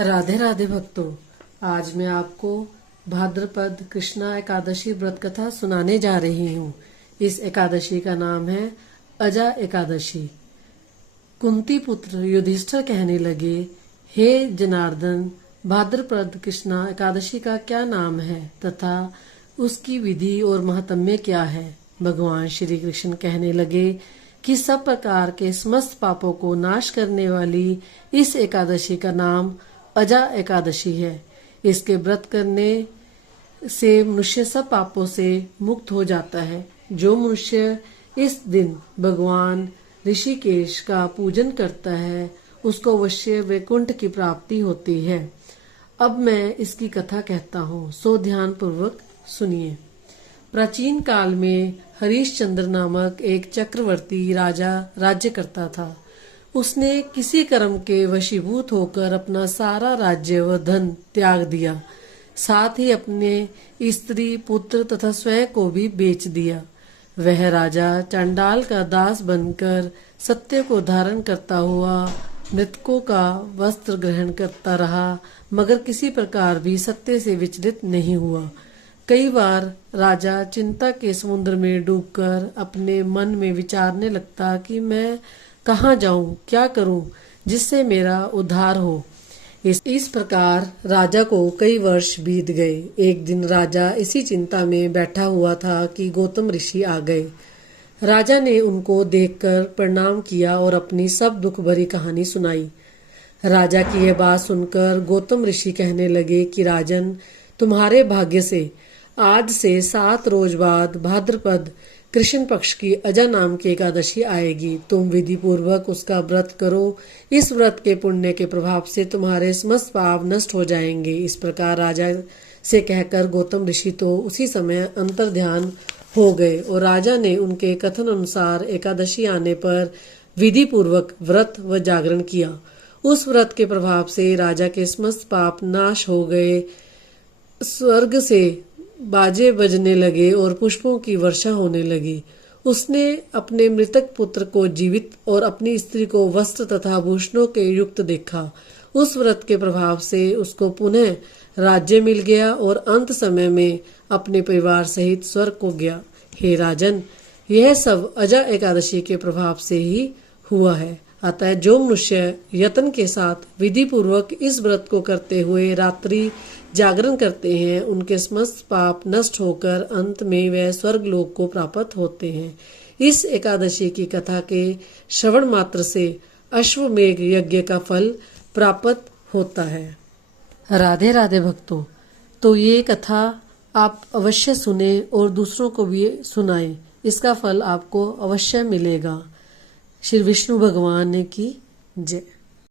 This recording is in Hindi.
राधे राधे भक्तों, आज मैं आपको भाद्रपद कृष्णा एकादशी व्रत कथा सुनाने जा रही हूँ। इस एकादशी का नाम है अजा एकादशी। कुंती पुत्र युधिष्ठिर कहने लगे, हे जनार्दन, भाद्रपद कृष्णा एकादशी का क्या नाम है तथा उसकी विधि और महात्म्य क्या है। भगवान श्री कृष्ण कहने लगे कि सब प्रकार के समस्त पापों को नाश करने वाली इस एकादशी का नाम अजा एकादशी है। इसके व्रत करने से मनुष्य सब पापों से मुक्त हो जाता है। जो मनुष्य इस दिन भगवान ऋषिकेश का पूजन करता है उसको अवश्य वैकुंठ की प्राप्ति होती है। अब मैं इसकी कथा कहता हूँ, सो ध्यान पूर्वक सुनिए। प्राचीन काल में हरिश्चंद्र नामक एक चक्रवर्ती राजा राज्य करता था। उसने किसी कर्म के वशीभूत होकर अपना सारा राज्य व धन त्याग दिया, साथ ही अपने स्त्री पुत्र तथा स्वयं को भी बेच दिया। वह राजा चांडाल का दास बनकर सत्य को धारण करता हुआ मृतकों का वस्त्र ग्रहण करता रहा, मगर किसी प्रकार भी सत्य से विचलित नहीं हुआ। कई बार राजा चिंता के समुद्र में डूबकर अपने मन में विचारने लगता कि मैं कहाँ जाऊं, क्या करूं जिससे मेरा उद्धार हो। इस प्रकार राजा को कई वर्ष बीत गए। एक दिन राजा इसी चिंता में बैठा हुआ था कि गौतम ऋषि आ गए। राजा ने उनको देखकर प्रणाम किया और अपनी सब दुख भरी कहानी सुनाई। राजा की यह बात सुनकर गौतम ऋषि कहने लगे कि राजन, तुम्हारे भाग्य से आज से 7 रोज बाद भाद्रपद कृष्ण पक्ष की अजा नाम की एकादशी आएगी। तुम विधि पूर्वक उसका व्रत करो। इस व्रत के पुण्य के प्रभाव से तुम्हारे समस्त पाप नष्ट हो जाएंगे। इस प्रकार राजा से कहकर गौतम ऋषि तो उसी समय अंतर्ध्यान हो गए और राजा ने उनके कथन अनुसार एकादशी आने पर विधि पूर्वक व्रत व जागरण किया। उस व्रत के प्रभाव से राजा के समस्त पाप नाश हो गए। स्वर्ग से बाजे बजने लगे और पुष्पों की वर्षा होने लगी। उसने अपने मृतक पुत्र को जीवित और अपनी स्त्री को वस्त्र तथा आभूषणों के युक्त देखा। उस व्रत के प्रभाव से उसको पुनः राज्य मिल गया और अंत समय में अपने परिवार सहित स्वर्ग को गया। हे राजन, यह सब अजा एकादशी के प्रभाव से ही हुआ है। अतः जो मनुष्य यत्न के साथ विधि पूर्वक इस व्रत को करते हुए रात्रि जागरण करते हैं, उनके समस्त पाप नष्ट होकर अंत में वह स्वर्ग लोक को प्राप्त होते हैं। इस एकादशी की कथा के श्रवण मात्र से अश्वमेघ यज्ञ का फल प्राप्त होता है। राधे राधे भक्तों, तो ये कथा आप अवश्य सुने और दूसरों को भी सुनाएं। इसका फल आपको अवश्य मिलेगा। श्री विष्णु भगवान की जय।